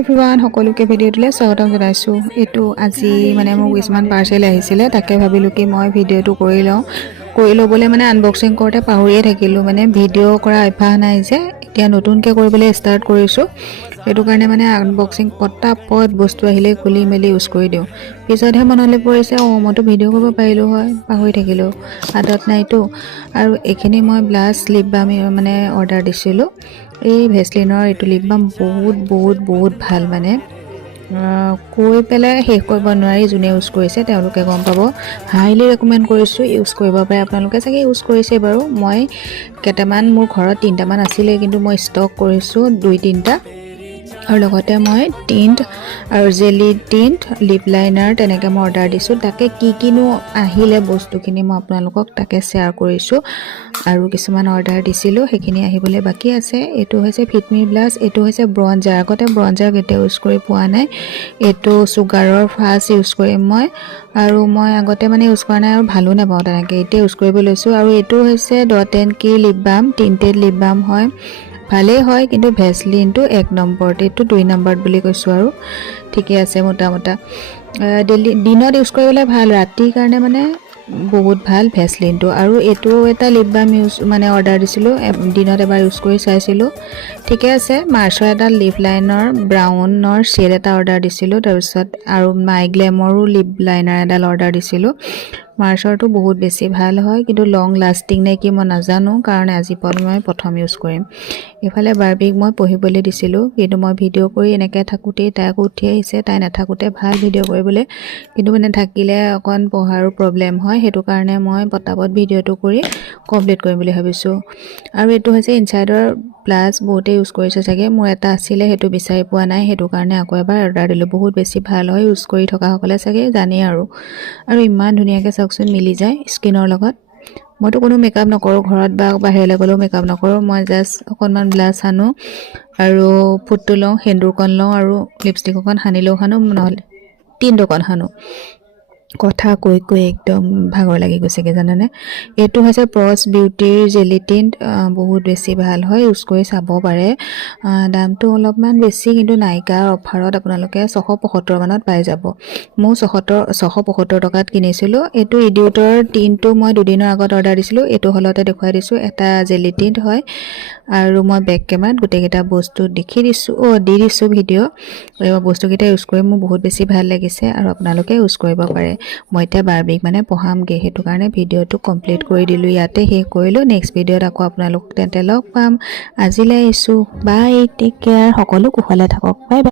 Everyone সকলোকে ভিডিঅ'টোলৈ স্বাগতম জনাইছোঁ। এইটো আজি মানে মোৰ কিছুমান পাৰ্চেল আহিছিলে, তাকে ভাবিলোঁ কি মই ভিডিঅ'টো কৰি ল'বলৈ মানে আনবক্সিং কৰোঁতে পাহৰিয়ে থাকিলোঁ। মানে ভিডিঅ' কৰা অভ্যাস নাই যে, এতিয়া নতুনকৈ কৰিবলৈ ষ্টাৰ্ট কৰিছোঁ। সেইটো কাৰণে মানে আনবক্সিং পটাপট বস্তু আহিলে খুলি মেলি ইউজ কৰি দিওঁ। পিছতহে মনলৈ পৰিছে মইতো ভিডিঅ' কৰিব পাৰিলোঁ হয়, পাহৰি থাকিলোঁ, হাতত নাইতো। আৰু এইখিনি মই ব্লাছ লিপ বাম মানে অৰ্ডাৰ দিছিলোঁ। এই ভেচলিনৰ এইটো লিপ বাম বহুত ভাল, মানে কৈ পেলাই শেষ কৰিব নোৱাৰি। যোনে ইউজ কৰিছে তেওঁলোকে গম পাব। হাইলি ৰেকমেণ্ড কৰিছোঁ, ইউজ কৰিব পাৰে। আপোনালোকে চাগে ইউজ কৰিছে বাৰু। মই কেইটামান মোৰ ঘৰত 3টামান আছিলে, কিন্তু মই ষ্টক কৰিছোঁ 2-3টা। আৰু লগতে মই টিণ্ট আৰু জেলি টিণ্ট, লিপ লাইনাৰ তেনেকৈ মই অৰ্ডাৰ দিছোঁ। তাকে কিনো আহিলে বস্তুখিনি মই আপোনালোকক তাকে শ্বেয়াৰ কৰিছোঁ। আৰু কিছুমান অৰ্ডাৰ দিছিলোঁ, সেইখিনি আহিবলৈ বাকী আছে। এইটো হৈছে ফিটমি ব্লাছ, এইটো হৈছে ব্ৰঞ্জাৰ। আগতে ব্ৰঞ্জাৰ কেতিয়াও ইউজ কৰি পোৱা নাই। এইটো চুগাৰৰ ফাৰ্ষ্ট ইউজ কৰিম মই, আৰু মই আগতে মানে ইউজ কৰা নাই আৰু ভালো নাপাওঁ তেনেকৈ, এতিয়া ইউজ কৰিব লৈছোঁ। আৰু এইটো হৈছে ডট এণ্ড কি লিপ বাম, টিণ্টেড লিপ বাম হয়, ভালেই হয়, কিন্তু ভেচলিনটো 1 নম্বৰত, এইটো 2 নম্বৰত বুলি কৈছোঁ। আৰু ঠিকে আছে মোটামুটি। দিনত ইউজ কৰিবলৈ ভাল, ৰাতিৰ কাৰণে মানে বহুত ভাল ভেচলিনটো। আৰু এইটো এটা লিপ বাম মানে অৰ্ডাৰ দিছিলোঁ, দিনত এবাৰ ইউজ কৰি চাইছিলোঁ, ঠিকে আছে। মাৰ্চৰ এটা লিপ লাইনৰ ব্ৰাউনৰ শ্বেড এটা অৰ্ডাৰ দিছিলোঁ। তাৰপিছত আৰু মাই গ্লেমৰো লিপ লাইনাৰ এডাল অৰ্ডাৰ দিছিলোঁ। মাৰ্চৰটো বহুত বেছি ভাল হয়, কিন্তু লং লাষ্টিং নে কি মই নাজানো, কাৰণ আজি মই প্ৰথম ইউজ কৰিম। এইফালে বাৰ্বিক মই পঢ়িবলৈ দিছিলোঁ, কিন্তু মই ভিডিঅ' কৰি এনেকৈ থাকোঁতেই তাই আকৌ উঠি আহিছে। তাই নাথাকোঁতে ভাল ভিডিঅ' কৰিবলৈ, কিন্তু মানে থাকিলে অকণ পঢ়াৰো প্ৰব্লেম হয়। সেইটো কাৰণে মই পটাপট ভিডিঅ'টো কৰি কমপ্লিট কৰিম বুলি ভাবিছোঁ। আৰু এইটো হৈছে ইনচাইডৰ প্লাছ, বহুতে ইউজ কৰিছে চাগে। মোৰ এটা আছিলে, সেইটো বিচাৰি পোৱা নাই, সেইটো কাৰণে আকৌ এবাৰ অৰ্ডাৰ দিলোঁ। বহুত বেছি ভাল হয়, ইউজ কৰি থকাসকলে চাগে জানেই। আৰু ইমান ধুনীয়াকৈ চাওকচোন মিলি যায় স্কিনৰ লগত। মইতো কোনো মেকআপ নকৰোঁ, ঘৰত বা বাহিৰলৈ গ'লেও মেকআপ নকৰোঁ। মই জাষ্ট অকণমান ব্লাছ সানো আৰু ফুটটো লওঁ, সেন্দুৰকণ লওঁ, আৰু লিপষ্টিক অকণ সানিলেও সানো, নহ'লে টিণ্ট অকণ সানো। কথা কৈ একদম ভাগৰ লাগি গৈছেগৈ জানেনে। এইটো হৈছে প্ৰছ বিউটিৰ জেলি টিণ্ট, বহুত বেছি ভাল হয়, ইউজ কৰি চাব পাৰে। দামটো অলপমান বেছি, কিন্তু নাইকাৰ অফাৰত আপোনালোকে 675 মানত পাই যাব। মই 675 টকাত কিনিছিলোঁ। এইটো ইডিউটৰ টিণ্টটো মই 2 দিনৰ আগত অৰ্ডাৰ দিছিলোঁ। এইটো হলতে দেখুৱাই দিছোঁ, এটা জেলি টিণ্ট হয়। আৰু মই বেক কেমেৰাত গোটেইকেইটা বস্তু দি দিছোঁ ভিডিঅ'। এইবোৰ বস্তুকেইটা ইউজ কৰি মোৰ বহুত বেছি ভাল লাগিছে, আৰু আপোনালোকে ইউজ কৰিব পাৰে। মই এতিয়া বাৰ্বিক মানে পঢ়ামগৈ, সেইটো কাৰণে ভিডিঅ'টো কমপ্লিট কৰি দিলোঁ, ইয়াতে শেষ কৰিলোঁ। নেক্সট ভিডিঅ'ত আকৌ আপোনালোক তেন্তে লগ পাম। আজিলৈ আহিছোঁ, বাই, টেক কেয়াৰ, সকলো কুশলে থাকক, বাই বাই।